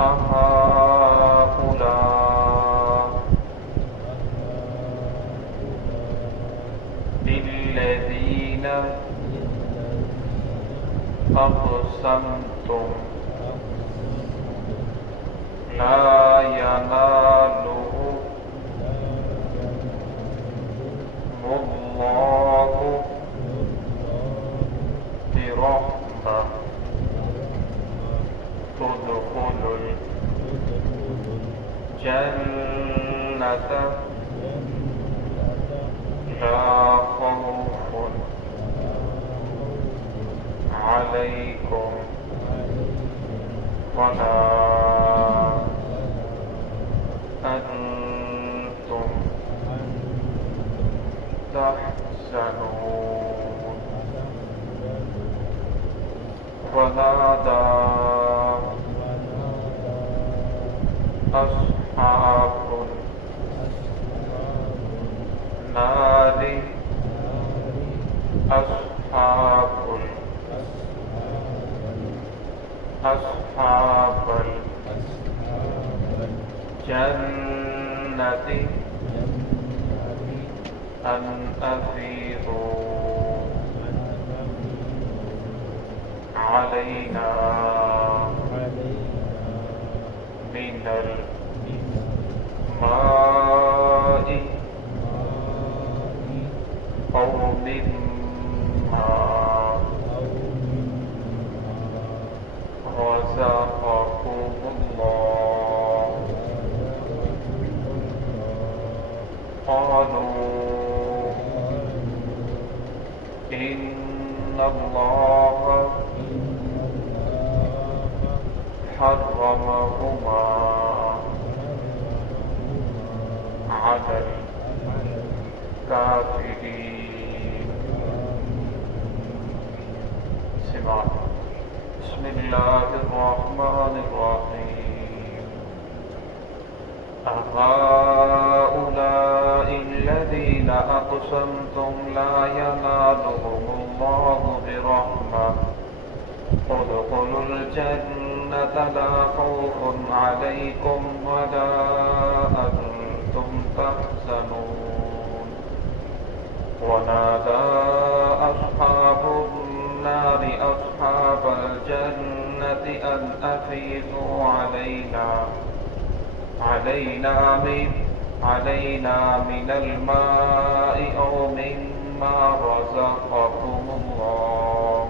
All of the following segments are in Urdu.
أهؤلاء الذين أقسمتم لا ينالهم الله برحمة تدخلوا الجنة لا خوف عليكم ولا أنتم تحزنون ونادى أصحاب النار أصحاب الجنة أن أفيضوا علينا من الماء أو مما رزقكم الله قالوا إن الله حرمهما على الكافرين. سمعت. بسم الله الرحمن الرحيم. أهؤلاء الذين أقسمتم لا ينالهم الله برحمة ادخلوا الجنة لا خوف عليكم ولا أنتم تحزنون ونادى أصحاب النار أصحاب الجنة أن أفيضوا علينا من الماء أو مما رزقكم الله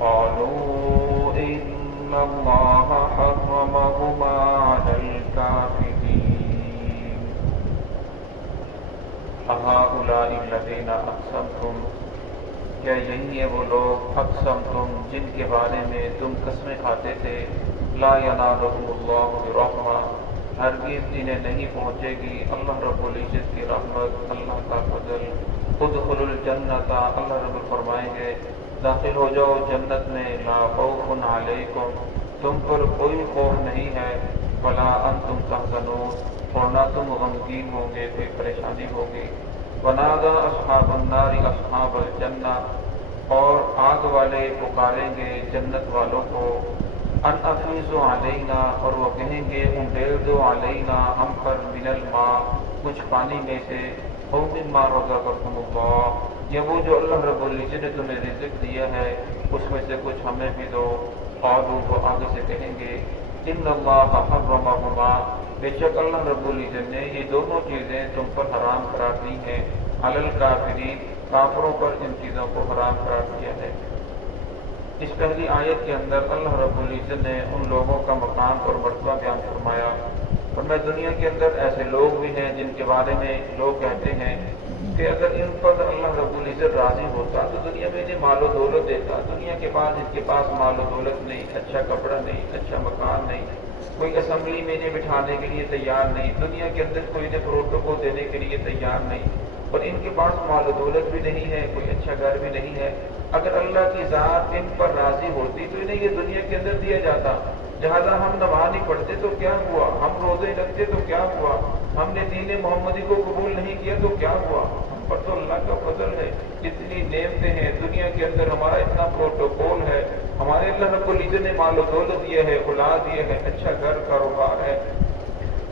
قالوا إن الله حرمهما على الكافرين. أهؤلاء الذين أقسمتم، کیا یہی ہے وہ لوگ اقسمتم جن کے بارے میں تم قسمیں کھاتے تھے لا ینالہم اللہ برحمہ، ہرگز انہیں نہیں پہنچے گی اللہ رب العزت کی رحمت، اللہ کا فضل. ادخلوا الجنت، اللہ رب فرمائیں گے داخل ہو جاؤ جنت میں، لا خوف علیکم، تم پر کوئی خوف نہیں ہے، ولا انتم تحزنون، اور نہ تم غمگین ہوں گے، کوئی پریشانی ہوگی. ونادى اصحاب النار اصحاب الجنہ، اور آگ والے پکاریں گے جنت والوں کو، ان افیضوا علینا، اور وہ کہیں گے انڈیل دو علینا ہم پر، من الماء کچھ پانی میں سے، او مما رزقکم اللہ، یا وہ جو اللہ رب العزت نے تمہیں رزق دیا ہے اس میں سے کچھ ہمیں بھی دو. قالوا، وہ آگے سے کہیں گے ان اللہ حرمہما، بے شک اللہ رب العزت نے یہ دونوں چیزیں تم پر حرام قرار دی ہیں، علی الکافرین، کافروں پر ان چیزوں کو حرام قرار دیا ہے. اس پہلی آیت کے اندر اللہ رب العزت نے ان لوگوں کا مقام اور مرتبہ بیان فرمایا. اور میں دنیا کے اندر ایسے لوگ بھی ہیں جن کے بارے میں لوگ کہتے ہیں کہ اگر ان پر اللہ رب العزت راضی ہوتا تو دنیا میں انہیں مال و دولت دیتا. دنیا کے بعد ان کے پاس مال و دولت نہیں، اچھا کپڑا نہیں، اچھا مکان نہیں، کوئی اسمبلی میں انہیں بٹھانے کے لیے تیار نہیں، دنیا کے اندر کوئی انہیں پروٹوکول دینے کے لیے تیار نہیں، اور ان کے پاس مال و دولت بھی نہیں ہے، کوئی اچھا گھر بھی نہیں ہے. اگر اللہ کی ذات ان پر راضی ہوتی تو انہیں یہ دنیا کے اندر دیا جاتا. لہٰذا ہم نماز نہیں پڑھتے تو کیا ہوا، ہم روزے رکھتے تو کیا ہوا، ہم نے دین محمدی کو قبول نہیں کیا تو کیا ہوا، ہم پر تو اللہ کا فضل ہے، اتنی نعمتیں ہیں دنیا کے اندر، ہمارا اتنا پروٹوکول ہے، ہمارے اللہ رب العزت نے مال و دولت دیا ہے، اولاد دیا ہے، اچھا گھر کاروبار ہے،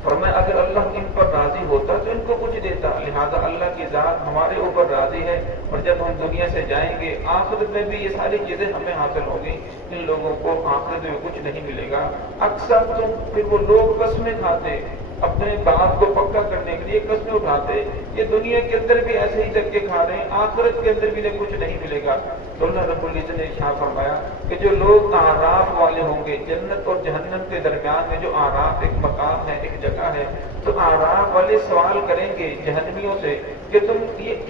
فرمایا اگر اللہ ان پر راضی ہوتا تو ان کو کچھ دیتا، لہذا اللہ کی ذات ہمارے اوپر راضی ہے، اور جب ہم دنیا سے جائیں گے آخرت میں بھی یہ ساری چیزیں ہمیں حاصل ہوں گی، ان لوگوں کو آخرت میں کچھ نہیں ملے گا۔ اکثر تو پھر وہ لوگ قسمیں کھاتے، اپنے بات کو پکا کرنے کے لیے قسمیں اٹھاتے، یہ دنیا کے اندر بھی ایسے ہی دھکے کھا رہے ہیں، آخرت کے اندر بھی انہیں کچھ نہیں ملے گا۔ تو اللہ رب العزت نے ارشاد فرمایا کہ جو لوگ اعراف والے ہوں گے، جنت اور جہنم کے درمیان میں جو اعراف ایک مقام ہے، ایک جگہ ہے، تو اعراف والے سوال کریں گے جہنمیوں سے کہ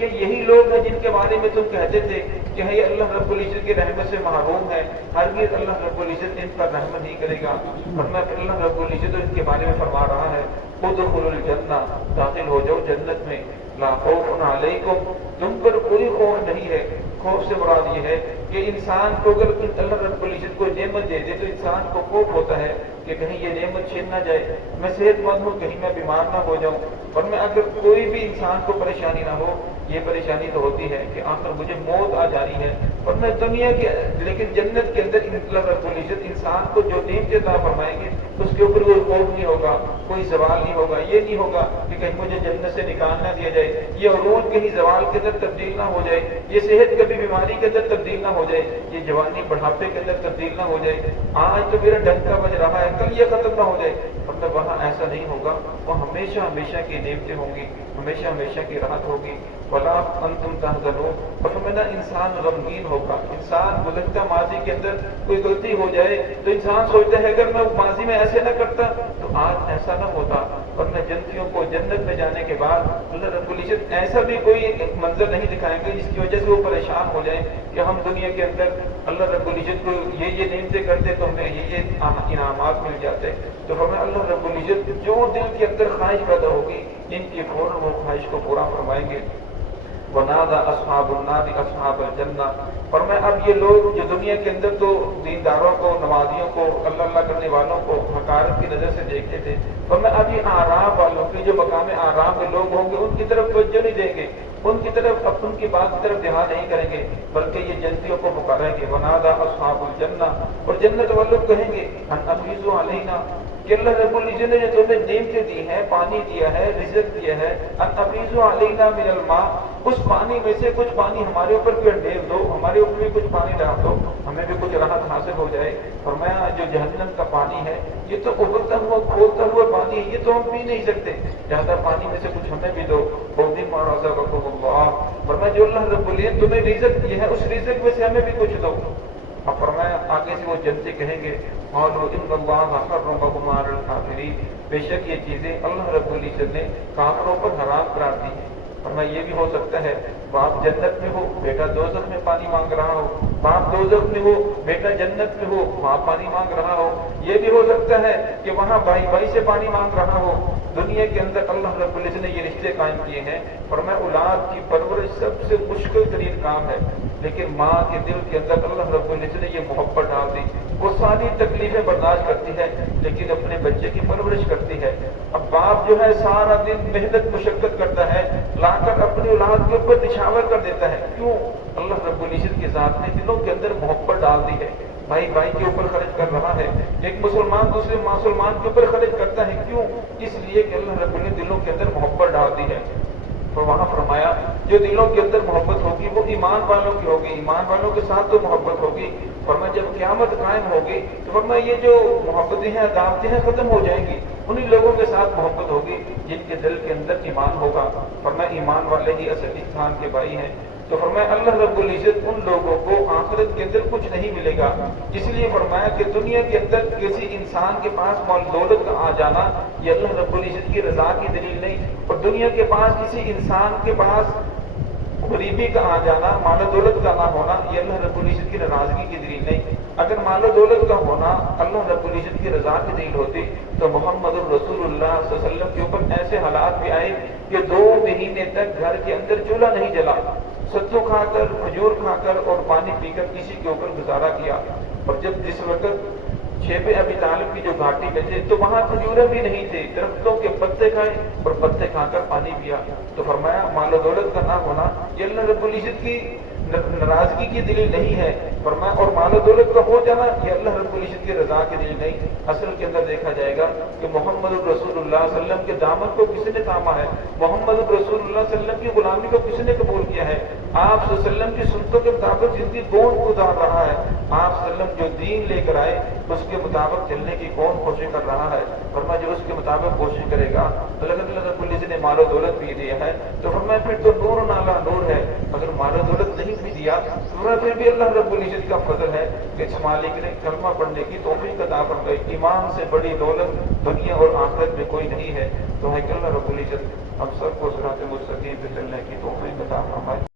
یہی لوگ ہیں جن کے بارے میں تم کہتے تھے کہ یہ اللہ رب العزت کی رحمت سے محروم ہے، ہرگز اللہ رب العزت ان پر رحمت نہیں کرے گا۔ ورنہ اللہ رب العزت ان کے بارے میں فرما رہا ہے ادخلوا الجنہ، داخل ہو جاؤ جنت میں، لا خوف علیکم، تم پر کوئی خوف نہیں ہے۔ خوف سے مراد یہ ہے کہ انسان کو اگر اللہ رب العزت کو نعمت دے دے تو انسان کو خوف ہوتا ہے کہ کہیں یہ نعمت چھین نہ جائے، میں صحت مند ہوں کہیں میں بیمار نہ ہو جاؤں، اور میں اگر کوئی بھی انسان کو پریشانی نہ ہو، یہ پریشانی تو ہوتی ہے کہ آخر مجھے موت آ جانی ہے، اور میں دنیا کے لیکن جنت کے اندر اللہ رب العزت انسان کو جو نعمت عطا فرمائیں گے اس کے اوپر کوئی خوف نہیں ہوگا، کوئی زوال نہیں ہوگا، یہ نہیں ہوگا کہ کہیں مجھے جنت سے نکال نہ دیا جائے، یہ عروج کہیں زوال کے اندر تبدیل نہ ہو جائے، یہ صحت کبھی بیماری کے اندر تبدیل نہ ہو جائے، یہ جوانی بڑھاپے کے اندر تبدیل نہ ہو جائے، آج تو میرا ڈنکا بج رہا ہے کل یہ ختم نہ ہو جائے، مطلب وہاں ایسا نہیں ہوگا، وہ ہمیشہ ہمیشہ کی نعمتیں ہوں گی، ہمیشہ ہمیشہ کی راحت ہوگی۔ ولا انتم تحزنون، اور فرمایا انسان غمگین ہوگا، انسان گزشتہ ماضی کے اندر کوئی غلطی ہو جائے تو انسان سوچتا ہے اگر میں ماضی میں ایسے نہ کرتا تو آج ایسا نہ ہوتا، اور میں جنتیوں کو جنت میں جانے کے بعد اللہ رب العزت ایسا بھی کوئی منظر نہیں دکھائیں گے جس کی وجہ سے وہ پریشان ہو جائیں کہ ہم دنیا کے اندر اللہ رب العزت کو یہ نعمتیں کرتے تو ہمیں یہ انعامات مل جاتے، تو ہمیں اللہ رب العزت جو دل کے اندر خواہش پیدا ہوگی ان کی فوراً وہ خواہش کو پورا فرمائیں گے۔ وَنَادَى أَصْحَابُ النَّارِ أَصْحَابَ الْجَنَّةِ، فرمایا اب یہ لوگ جو دنیا کے اندر تو دینداروں کو، نمازیوں کو، اللہ کرنے والوں کو حقارت کی نظر سے دیکھتے تھے، فرمایا اب یہ اعراف والوں کی جو مقام اعراف میں لوگ ہوں گے ان کی طرف توجہ نہیں دیں گے، ان کی طرف ان کی بات کی طرف دھیان نہیں کریں گے، بلکہ یہ جنتیوں کو پکاریں گے۔ وَنَادَى أَصْحَابُ الْجَنَّةِ، اور جنت والوں کہیں گے أَنْ أَفِيضُوا عَلَيْنَا، کہ اللہ رب العزت نے جو تمہیں نعمتیں دی ہیں، پانی دیا ہے، رزق دیا ہے، أَنْ أَفِيضُوا عَلَيْنَا مِنَ الْمَاءِ، اس پانی میں سے کچھ پانی ہمارے اوپر پھر ڈھیر دو، ہمارے اوپر بھی کچھ پانی ڈال دو، ہمیں بھی کچھ راحت حاصل ہو جائے۔ فرمایا جو جہنم کا پانی ہے یہ تو ابلتا ہوا کھولتا ہوا پانی ہے، یہ تو ہم پی نہیں سکتے، زیادہ پانی میں سے کچھ ہمیں بھی دو۔ فرمایا جو اللہ رب العزت تمہیں رزق دیا ہے اس رزق میں سے ہمیں بھی کچھ دو۔ اب فرمایا آگے سے وہ جنتی کہیں گے قالوا ان اللہ حرمهما علی الکافرین، بے شک یہ چیزیں اللہ رب العزت نے کافروں پر حرام قرار دی ہیں۔ فرمایا یہ بھی ہو سکتا ہے باپ جنت میں ہو، بیٹا دوزخ میں پانی مانگ رہا ہو، باپ دوزخ میں ہو، بیٹا جنت میں ہو، وہاں پانی مانگ رہا ہو۔ یہ بھی ہو سکتا ہے کہ وہاں بھائی بھائی سے پانی مانگ رہا ہو۔ دنیا کے اندر اللہ رب العزت نے یہ رشتے قائم کیے ہیں، فرمایا اولاد کی پرورش سب سے مشکل ترین کام ہے، لیکن ماں کے دل کے اندر اللہ رب العزت نے یہ محبت ڈال دی، وہ ساری تکلیفیں برداشت کرتی ہے لیکن اپنے بچے کی پرورش کرتی ہے۔ اب باپ جو ہے سارا دن محنت مشقت کرتا ہے، لا کر اپنی اولاد کے اوپر نشاور کر دیتا ہے، کیوں؟ اللہ رب العزت کی ذات نے دلوں کے اندر محبت ڈال دی ہے، بھائی بھائی کے اوپر خرچ کر رہا ہے، ایک مسلمان دوسرے مسلمان کے اوپر خرچ کرتا ہے، کیوں؟ اس لیے کہ اللہ رب العزت دلوں کے اندر محبت ڈال دی ہے۔ تو وہاں فرمایا جو دلوں کے اندر محبت ہوگی وہ ایمان والوں کی ہوگی، ایمان والوں کے ساتھ تو محبت ہوگی۔ فرمایا جب قیامت قائم ہوگی تو فرمایا یہ جو محبتیں ہیں، عداوتیں ہیں، ختم ہو جائیں گی، انہی لوگوں کے ساتھ محبت ہوگی جن کے دل کے اندر ایمان ہوگا۔ فرمایا ایمان والے ہی اصل انسان کے بھائی ہیں۔ تو فرمایا اللہ رب العزت ان لوگوں کو آخرت کے اندر کچھ نہیں ملے گا، اس لیے فرمایا کہ دنیا کے اندر کسی انسان کے پاس مال دولت کا آ جانا یہ اللہ رب العزت کی رضا کی دلیل نہیں، اور دنیا کے پاس کسی انسان کے پاس غریبی کا آ جانا، مال و دولت کا نہ ہونا یہ اللہ رب العزت کی ناراضگی کی دلیل نہیں۔ اگر مال و دولت کا ہونا اللہ رب العزت کی رضا کی دلیل ہوتی تو محمد الرسول اللہ صلی اللہ علیہ وسلم کے اوپر ایسے حالات بھی آئے کہ 2 مہینے تک گھر کے اندر چولہا نہیں جلا، ستو کھا کر، کھجور کھا کر اور پانی پی کر کسی کے اوپر گزارا کیا۔ اور جب جس وقت شیب ابی طالب کی جو گھاٹی میں تھے تو وہاں کھجوریں بھی نہیں تھے، درختوں کے پتے کھائے اور پتے کھا کر پانی پیا۔ تو فرمایا مال و دولت کا نہ ہونا یہ اللہ رب العزت کی ناراضگی کی دلیل نہیں ہے۔ فرمایا اور مال و دولت کا ہو جانا یہ اللہ رب العزت کی رضا کی دلیل نہیں۔ اصل کے اندر دیکھا جائے گا کہ محمد رسول اللہ صلی اللہ علیہ وسلم کے دامن کو کس نے تھاما ہے، محمد رسول اللہ صلی اللہ علیہ وسلم کی غلامی کو کس نے قبول کیا ہے، آپ صلی اللہ علیہ وسلم کی سنتوں کے مطابق جن کی کون گزار رہا ہے، آپ صلی اللہ علیہ وسلم جو دین لے کر آئے اس کے مطابق چلنے کی کون کوشش کر رہا ہے۔ فرمایا جو اس کے مطابق کوشش کرے گا اللہ رب العزت نے مال و دولت بھی دیا ہے تو فرمایا پھر تو نور نالا نور ہے۔ اگر مال و دولت نہیں بھی دیا فرمایا پھر بھی اللہ رب العزت کا فضل ہے کہ اس مالک نے کلمہ پڑھنے کی توفیق عطا فرمائی۔ ایمان سے بڑی دولت دنیا اور آخرت میں کوئی نہیں ہے۔ تو ہے کہ اللہ رب العزت ہم سب کو صراط مستقیم پہ چلنے کی توفیق عطا فرمائے۔